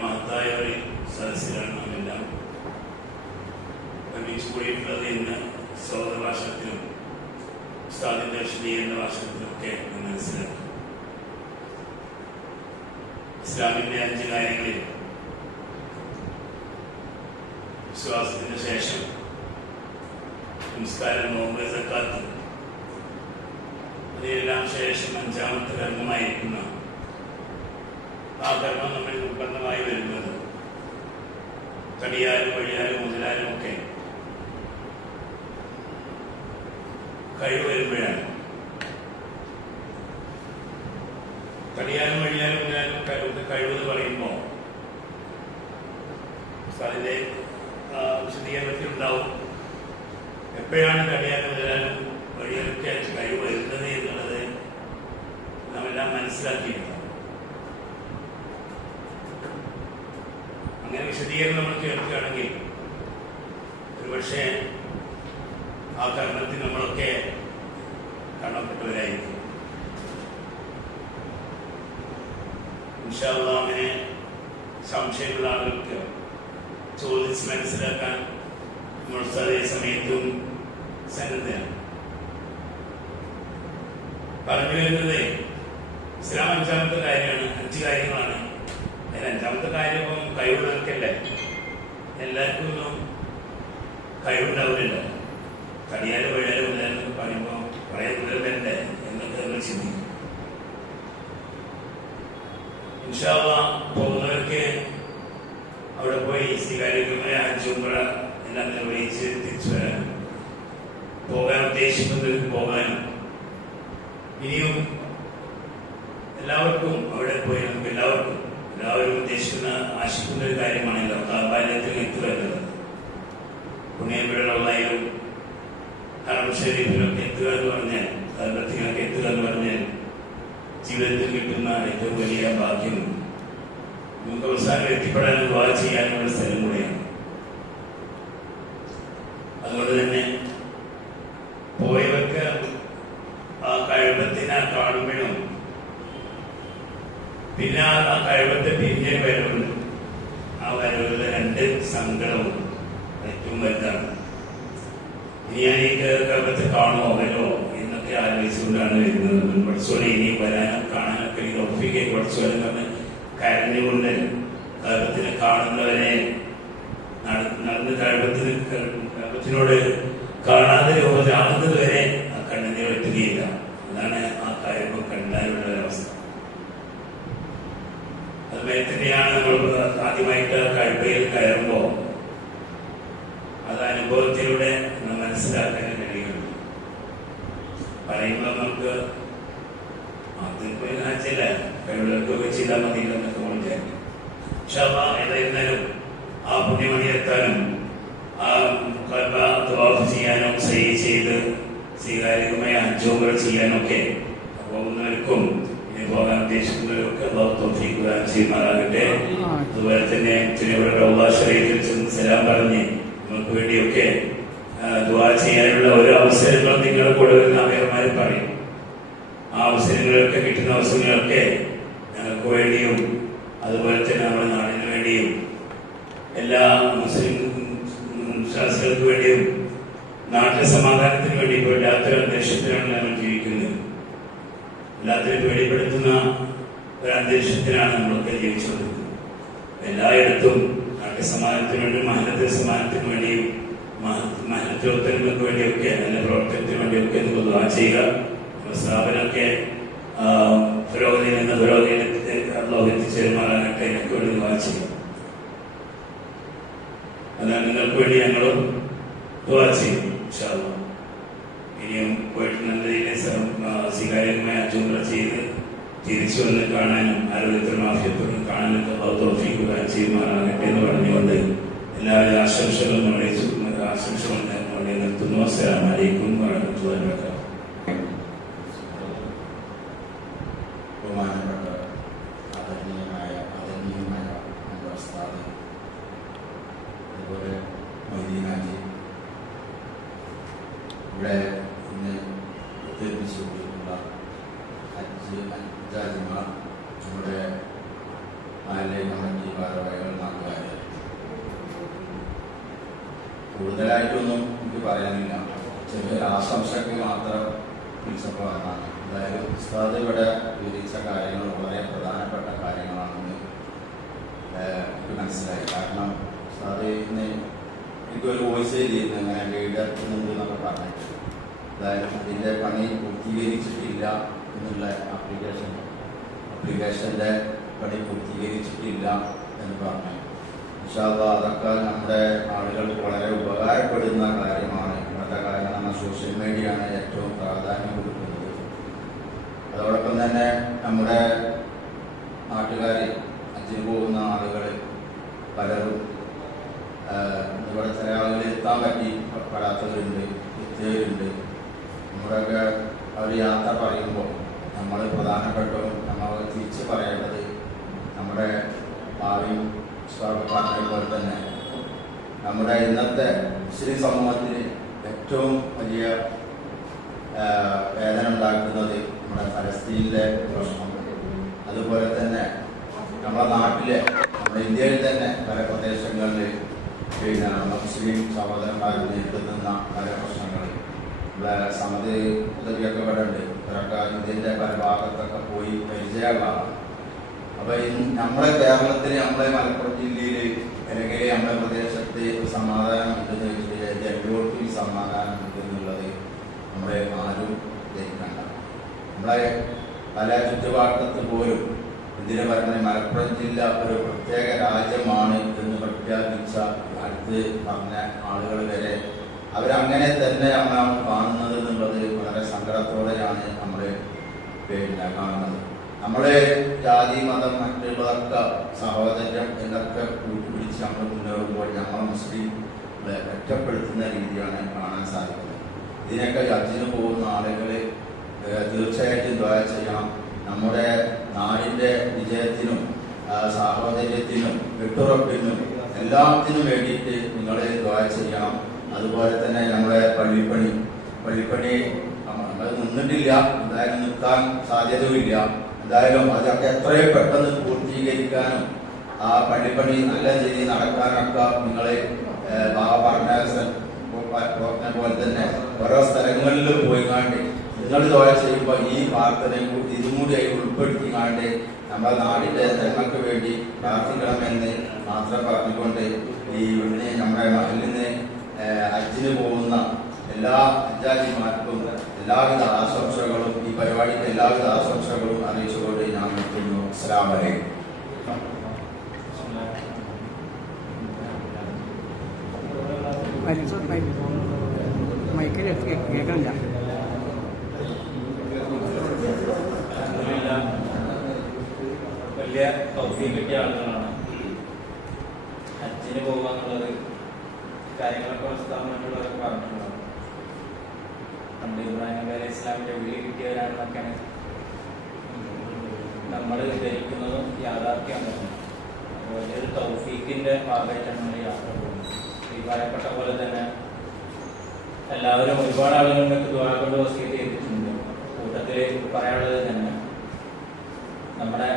മഹത്തായ ഒരു സദസ്സിലാണ് നാം എല്ലാം ഒരുമിച്ച് കൂടിയിട്ടുള്ളത് എന്ന് സഹോദര ഭാഷണത്തിലും ഉസ്താദിന്റെ വിശദീകരണ ഭാഷണത്തിലൊക്കെ മനസ്സിലാക്കി. ഇസ്ലാമിന്റെ 5 കാര്യങ്ങളിൽ വിശ്വാസത്തിന് ശേഷം നമസ്കാരം, നോമ്പ്, സക്കാത്ത്, അതിനെല്ലാം ശേഷം 5ാമത്തെ കർമ്മമായിരിക്കുന്ന ആ കർമ്മം നമ്മൾ നിർബന്ധമായി വരുന്നത് തടിയാലും വഴിയാലും മുതലാലും ഒക്കെ കഴിവ് വരുമ്പോഴാണ്. തടിയാലും വഴിയാലും മുതലാലും കഴിവ് എന്ന് പറയുമ്പോൾ അതിന്റെ വിശദീകരണത്തിലുണ്ടാവും എപ്പോഴാണ് തടിയാലും മുതലാലും വഴിയാലൊക്കെ കഴിവ് വരുന്നത് എന്നുള്ളത് നാം എല്ലാം മനസ്സിലാക്കിയിട്ടുണ്ട്. അങ്ങനെ വിശദീകരണം നമ്മൾ കേൾക്കുകയാണെങ്കിൽ ഒരുപക്ഷെ ആ കർമ്മത്തിൽ നമ്മളൊക്കെ കടപ്പെട്ടവരായിരിക്കും. ഇൻഷാ അല്ലാഹ് അങ്ങനെ സംശയമുള്ള ആളുകൾക്ക് ചോദിച്ച് മനസ്സിലാക്കാൻ നമ്മൾ അതേ സമയത്തും സന്നദ്ധയാണ്. പറഞ്ഞു വരുന്നത് ഇസ്ലാം 5ാമത്തെ കാര്യമാണ്, 5 കാര്യങ്ങളാണ്. അതിൽ 5ാമത്തെ കാര്യം ഇപ്പം കഴിവുള്ളവർക്കല്ലേ. എല്ലാവർക്കും ഒന്നും കഴിവുണ്ടാവില്ല. തടിയാലും വഴിയാലും എന്നൊക്കെ പറയുമ്പോൾ പറയാൻ കൂടുതലല്ലേ എന്നൊക്കെ നമ്മൾ ചിന്തിക്കും. ഇൻഷാ അല്ലാഹ് പോകുന്നവർക്ക് അവിടെ പോയി സ്വീകാര്യമായ ഹജ്ജ്, ഉംറ എല്ലാം നിർവഹിച്ച് തിരിച്ചു വരാനും പോകാൻ ഉദ്ദേശിക്കുന്നത് പോകാനും ഇനിയും എല്ലാവർക്കും അവിടെ പോയി നമുക്ക് എല്ലാവരും ഉദ്ദേശിക്കുന്ന ആശിക്കുന്ന ഒരു കാര്യമാണല്ലോ കാബാലയത്തിൽ എത്തുക എന്നുള്ളത്. പുണ്യപ്പെടുള്ളതായാലും ഹറം ഷരീഫിലൊക്കെ എത്തുക എന്ന് പറഞ്ഞാൽ, കാബത്തിലൊക്കെ എത്തുക എന്ന് പറഞ്ഞാൽ ജീവിതത്തിൽ കിട്ടുന്ന ഏറ്റവും വലിയ ഭാഗ്യം നമുക്ക് അവസാനം എത്തിപ്പെടാനും ദുആ ചെയ്യാനുള്ള സ്ഥലം കൂടെയാണ്. അതുകൊണ്ട് തന്നെ പോയവർക്ക് ആ കഴിവത്തിനെ കാണുമ്പോഴും പിന്നെ ആ കഴിവത്തെ പിരിഞ്ഞ വരവുണ്ട്. ആ വരവുള്ള രണ്ട് സങ്കടവും ഏറ്റവും വലുതാണ്. ഇനി ഞാൻ ഈ കഴിവത്തെ കാണുമോ വരുമോ എന്നൊക്കെ ആലോചിച്ചുകൊണ്ടാണ് വരുന്നത്. പഠിച്ചോളെ ഇനിയും വരാനും കാണാനൊക്കെ ഈ ഒപ്പിക്കെ പഠിച്ചോളെ പറഞ്ഞ് കരഞ്ഞുകൊണ്ട് കഴിവത്തിനെ കാണുന്നവരെ നടന്ന് കഴിവത്തിനോട് കാണാതെ രൂപത്തിലാകുന്നത് വരെ ആ കണ്ണുനീർ എത്തുകയില്ല. അതാണ് ആ കഴിവ് കണ്ടാലുള്ള ഒരവസ്ഥ. അതുപോലെ തന്നെയാണ് നമ്മൾ ആദ്യമായിട്ട് കഴിവയിൽ കയറുമ്പോൾ അത് അനുഭവത്തിലൂടെ മനസ്സിലാക്കാൻ കഴിയുള്ളൂ. പറയുമ്പോൾ നമുക്ക് ചില കഴിവുകൾക്കൊക്കെ ചെയ്താൽ മതി എന്നൊക്കെ വിചാരിക്കും. പക്ഷെ ഏതായിരുന്നാലും ആ പുണ്യമണിയെത്താനും ആ തവാഫ് ചെയ്യാനും ചെയ്ത് സ്വീകാര്യമായ ഹജ്ജുകൾ ചെയ്യാനൊക്കെ പോകുന്നവർക്കും ഇനി പോകാൻ ഉദ്ദേശിക്കുന്നവർക്കും അല്ലാഹു തൗഫീഖ് പ്രദാനം ചെയ്യുമാറാകട്ടെ. അതുപോലെ തന്നെ തിരുവനന്തപുരം റൗള ശരീഫിൽ ചെന്ന് സലാം പറഞ്ഞ് നമുക്ക് വേണ്ടിയൊക്കെ ദുആ ചെയ്യാനുള്ള ഓരോ അവസരങ്ങളും നിങ്ങളുടെ കൂടെ വരുന്ന അമീർമാർ പറയും. ആ അവസരങ്ങളൊക്കെ കിട്ടുന്ന അവസരങ്ങളൊക്കെ ഞങ്ങൾക്ക് വേണ്ടിയും അതുപോലെ തന്നെ നമ്മുടെ നാടിന് വേണ്ടിയും എല്ലാ മുസ്ലിം വിശ്വാസികൾക്ക് വേണ്ടിയും നാട്ടിലെ സമാധാനത്തിന് വേണ്ടി ഇപ്പോൾ എല്ലാത്തൊരു അന്തരീക്ഷത്തിലാണ് നമ്മൾ ജീവിക്കുന്നത്. എല്ലാത്തിനും പേടിപ്പെടുത്തുന്ന ഒരു അന്തരീക്ഷത്തിലാണ് നമ്മളൊക്കെ ജീവിച്ചുകൊണ്ടിരിക്കുന്നത്. എല്ലായിടത്തും നാട്ടിലെ സമാധാനത്തിന് വേണ്ടിയും മഹനത്തിന്റെ സമാധാനത്തിന് വേണ്ടിയും മഹനത്തിന്റെ ഒത്തൊരുമയ്ക്ക് വേണ്ടിയൊക്കെ നല്ല പ്രവർത്തനത്തിന് വേണ്ടിയൊക്കെ നമുക്ക് ദുആ ചെയ്യുക. സ്ഥാപനമൊക്കെ പുരോഗതിയിൽ നിന്ന് പുരോഗതിയിലേക്ക് അല്ലാഹു എത്തിച്ചേരുമാറാകട്ടെ. എനിക്ക് വേണ്ടി ദുആ ചെയ്യുക. അതാണ് നിങ്ങൾക്ക് വേണ്ടി ഞങ്ങളും ദുആ ചെയ്യും. ഇൻഷാ അല്ലാഹ് ഇനിയും പോയിട്ട് നല്ല രീതിയിൽ സ്വീകാര്യമായ ജുംറ ചെയ്ത് തിരിച്ചു വന്ന് കാണാനും ആരോഗ്യത്തിനും ആഫിയത്തിനും കാണാനൊക്കെ അല്ലാഹു തൗഫീഖ് പ്രദാനം ചെയ്യുമാറാകട്ടെ എന്ന് പറഞ്ഞുകൊണ്ട് എല്ലാവരും ആശംസകളും അറിയിച്ചു ആശംസകൾ നിർത്തുന്നു. അസ്സലാമു അലൈക്കും വറഹ്മത്തുള്ളാഹി വബറകാതുഹു. ബഹുമാനപ്പെട്ട ആദരണീയമായ നമ്മുടെ ഉസ്താദ്, അതുപോലെ മൊയ്തീനാജി, ഇവിടെ ഇന്ന് ഒത്തൊരുമിച്ചുകൊണ്ടിരിക്കുന്ന ഹജ്ജാജിമാർ, നമ്മുടെ മഹല്ലെ കമ്മിറ്റി ഭാരവാഹികൾ, നാട്ടുകാർ, കൂടുതലായിട്ടൊന്നും എനിക്ക് പറയാനില്ല. ചെറിയൊരു ആശംസയ്ക്ക് മാത്രം വിളിച്ചപ്പോൾ എന്നാണ്. അതായത് ഉസ്താദ് ഇവിടെ വിവരിച്ച കാര്യങ്ങൾ വളരെ പ്രധാനപ്പെട്ട കാര്യങ്ങളാണെന്ന് എനിക്ക് മനസ്സിലായി. കാരണം ഉസ്താദ് ഇന്ന് എനിക്കൊരു വോയിസ് ചെയ്തിരുന്നു, ഇങ്ങനെ ലീഡർ എന്നുണ്ട് എന്നൊക്കെ പറഞ്ഞിട്ട്. അതായത് അതിൻ്റെ പണി പൂർത്തീകരിച്ചിട്ടില്ല എന്നുള്ള ആപ്ലിക്കേഷൻ്റെ പണി പൂർത്തീകരിച്ചിട്ടില്ല എന്ന് പറഞ്ഞു. ഇൻഷാ അല്ലാഹ് അതൊക്കെ നമ്മുടെ ആളുകൾക്ക് വളരെ ഉപകാരപ്പെടുന്ന കാര്യമാണ്. ഇന്നത്തെ കാലം നമ്മൾ സോഷ്യൽ മീഡിയയാണ് ഏറ്റവും പ്രാധാന്യം കൊടുക്കുന്നത്. അതോടൊപ്പം തന്നെ നമ്മുടെ നാട്ടുകാർ, ഹജ്ജിന് പോകുന്ന ആളുകൾ പലരും ഇവിടെ ചില ആളുകൾ എത്താൻ പെടാത്തവരുണ്ട്, എത്തിയവരുണ്ട്. നമ്മുടെയൊക്കെ അവർ യാത്ര പറയുമ്പോൾ നമ്മൾ പ്രധാനപ്പെട്ടതും നമ്മൾ തിരിച്ച് പറയേണ്ടത് നമ്മുടെ ഭാവിയും പറഞ്ഞ പോലെ തന്നെ നമ്മുടെ ഇന്നത്തെ മുസ്ലിം സമൂഹത്തിന് ഏറ്റവും വലിയ വേദന ഉണ്ടാക്കുന്നത് നമ്മുടെ ഫലസ്തീനിലെ പ്രശ്നം, അതുപോലെ തന്നെ നമ്മുടെ നാട്ടിലെ, നമ്മുടെ ഇന്ത്യയിൽ തന്നെ പല പ്രദേശങ്ങളിൽ പിന്നെ മുസ്ലിം സഹോദരന്മാർ നേരിടുന്ന പല പ്രശ്നങ്ങൾ, ഇവിടെ സമിതി ഉദവിയൊക്കെ ഇവിടെ ഉണ്ട്. ഇവരൊക്കെ ഇന്ത്യൻ്റെ പല ഭാഗത്തൊക്കെ പോയി പരിചയമുള്ളതാണ്. അപ്പോൾ നമ്മുടെ കേരളത്തിൽ, നമ്മുടെ മലപ്പുറം ജില്ലയിൽ അല്ലെങ്കിൽ നമ്മുടെ പ്രദേശത്ത് സമാധാനം ഉണ്ടെന്ന് ചോദിച്ചാൽ എല്ലാവർക്കും ഈ സമാധാനം ഉണ്ടെന്നുള്ളത് നമ്മളെ ആരും ധരിക്കണ്ട. നമ്മളെ പല ചുറ്റുപാടത്ത് പോലും ഇതിനെ പറഞ്ഞ മലപ്പുറം ജില്ല ഒരു പ്രത്യേക രാജ്യമാണ് എന്ന് പ്രഖ്യാപിച്ച അടുത്ത് പറഞ്ഞ ആളുകൾ വരെ അവരങ്ങനെ തന്നെയാണ് കാണുന്നത് എന്നുള്ളത് വളരെ സങ്കടത്തോടെയാണ് നമ്മൾ കാണുന്നത്. നമ്മളെ ജാതി, മതം, മറ്റുള്ളതൊക്കെ സഹോദര്യം എന്നൊക്കെ കൂട്ടുപിടിച്ച് നമ്മൾ മുന്നേറുമ്പോൾ നമ്മൾ മുസ്ലിങ്ങളെ ഒറ്റപ്പെടുത്തുന്ന രീതിയാണ് കാണാൻ സാധിക്കുന്നത്. ഇതിനൊക്കെ ഹജ്ജിന് പോകുന്ന ആളുകൾ തീർച്ചയായിട്ടും ദുആ ചെയ്യണം. നമ്മുടെ കെട്ടുറപ്പിനും എല്ലാത്തിനും വേണ്ടിയിട്ട് നിങ്ങൾ ദുആ ചെയ്യണം. അതുപോലെ തന്നെ നമ്മുടെ പള്ളിപ്പണി നമ്മൾ നിന്നിട്ടില്ല, എന്തായാലും നിൽക്കാൻ സാധ്യതയില്ല. എന്തായാലും അതൊക്കെ എത്രയും പെട്ടെന്ന് പൂർത്തീകരിക്കാനും ആ പള്ളിപ്പണി നല്ല രീതിയിൽ നടക്കാനൊക്കെ നിങ്ങൾ പറഞ്ഞ പോലെ തന്നെ ഓരോ സ്ഥലങ്ങളിലും പോയിക്കാണ്ട് നിങ്ങൾ ദുആ ചെയ്യുമ്പോൾ ഈ പ്രാർത്ഥനയും ഇതും കൂടി അതിൽ ഉൾപ്പെടുത്തിക്കാണ്ട് നമ്മുടെ നാടിന്റെ ജനങ്ങൾക്ക് വേണ്ടി പ്രാർത്ഥിക്കണമെന്ന് മാത്രം പറഞ്ഞുകൊണ്ട് ഇന്ന് നമ്മുടെ മഹലിൽ നിന്ന് ഹജ്ജിന് പോകുന്ന എല്ലാ ഹജ്ജാജിമാർക്കും എല്ലാവിധ ആശംസകളും ഈ പരിപാടിക്ക് എല്ലാവിധ ആശംസകളും അറിയിച്ചുകൊണ്ട് ഞാൻ നിർത്തുന്നു. അസ്സലാമു അലൈക്കും. മൈക്കിൽ കേൾക്കണില്ല. വലിയ തൗഫീഖ് കിട്ടിയ ആളുകളാണ്. ഹജ്ജിന് പോകുക എന്നുള്ളത് കാര്യങ്ങളൊക്കെ സ്ഥാപനങ്ങളൊക്കെ പറഞ്ഞിട്ടുണ്ടാവും. പണ്ട് ഇബ്രാഹിം നബി അലൈഹി ഇസ്ലാമിന്റെ വിളി കിട്ടിയവരാണെന്നൊക്കെയാണ് നമ്മൾ ധരിക്കുന്നതും യാഥാർത്ഥ്യമാണ്. അപ്പോൾ വലിയൊരു തൗഫീഖിന്റെ ഭാഗമായിട്ടാണ് നമ്മൾ യാത്ര പോകുന്നത്. ഈ പറയപ്പെട്ട പോലെ തന്നെ എല്ലാവരും ഒരുപാട് ആളുകൾക്ക് ദുആ കൊണ്ട് വസീയത്ത് ചെയ്തിട്ടുണ്ട്. കൂട്ടത്തിൽ പറയാനുള്ളത് തന്നെ നമ്മുടെ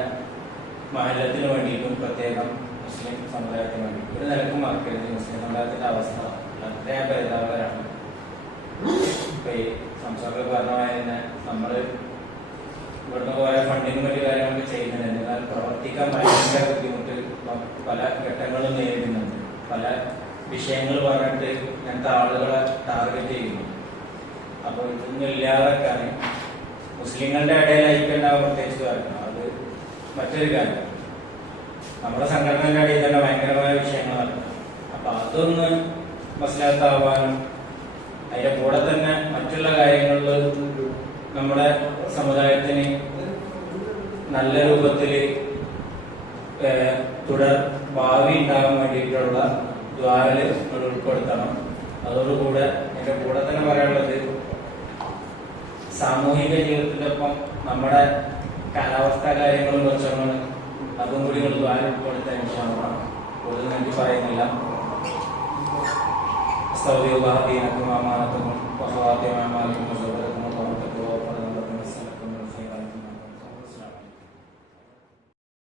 മഹല്ലത്തിന് വേണ്ടിയിട്ടും പ്രത്യേകം മുസ്ലിം സമുദായത്തിന് വേണ്ടി ഒരു നിലക്കും മറക്കരുത്. മുസ്ലിം സമുദായത്തിന്റെ അവസ്ഥ വളരെ പരിതാപകരമാണ്. ഇപ്പൊ ഈ സംസാരത്തിൽ പറഞ്ഞ തന്നെ നമ്മൾ ഇവിടുന്ന് കുറെ ഫണ്ടിനും മറ്റു കാര്യങ്ങളൊക്കെ ചെയ്യുന്നുണ്ട്. എന്നാൽ പ്രവർത്തിക്കാൻ ഭയങ്കര ബുദ്ധിമുട്ട് പല ഘട്ടങ്ങളും നേരിടുന്നുണ്ട്. പല വിഷയങ്ങൾ പറഞ്ഞിട്ട് ഇങ്ങനത്തെ ആളുകളെ ടാർഗറ്റ് ചെയ്യുന്നു. അപ്പോൾ ഇതൊന്നും ഇല്ലാതെക്കാൻ മുസ്ലിങ്ങളുടെ ഇടയിൽ ഐക്യമുണ്ടാകാൻ പ്രത്യേകിച്ച് കാരണം അത് മറ്റൊരു കാര്യം. നമ്മുടെ സംഘടനയുടെ ഇടയിൽ തന്നെ ഭയങ്കരമായ വിഷയങ്ങളാണ്. അപ്പൊ അതൊന്ന് മനസ്സിലാക്കാവാനും അതിന്റെ കൂടെ തന്നെ മറ്റുള്ള കാര്യങ്ങളിൽ നമ്മുടെ സമുദായത്തിന് നല്ല രൂപത്തിൽ തുടർ ഭാവി ഉണ്ടാകാൻ വേണ്ടിയിട്ടുള്ള ദ്വാരല് നമ്മൾ ഉൾപ്പെടുത്തണം. അതോടുകൂടെ അതിന്റെ കൂടെ തന്നെ പറയാനുള്ളത് സാമൂഹിക ജീവിതത്തിനൊപ്പം നമ്മുടെ കാലാവസ്ഥാ കാര്യങ്ങളും പ്രശ്നങ്ങളും അതും കൂടി നമ്മൾ ദ്വാരം ഉൾപ്പെടുത്താൻ ഇൻഷാഅല്ലാഹ്. കൂടുതൽ എനിക്ക് പറയുന്നില്ല. സൗദി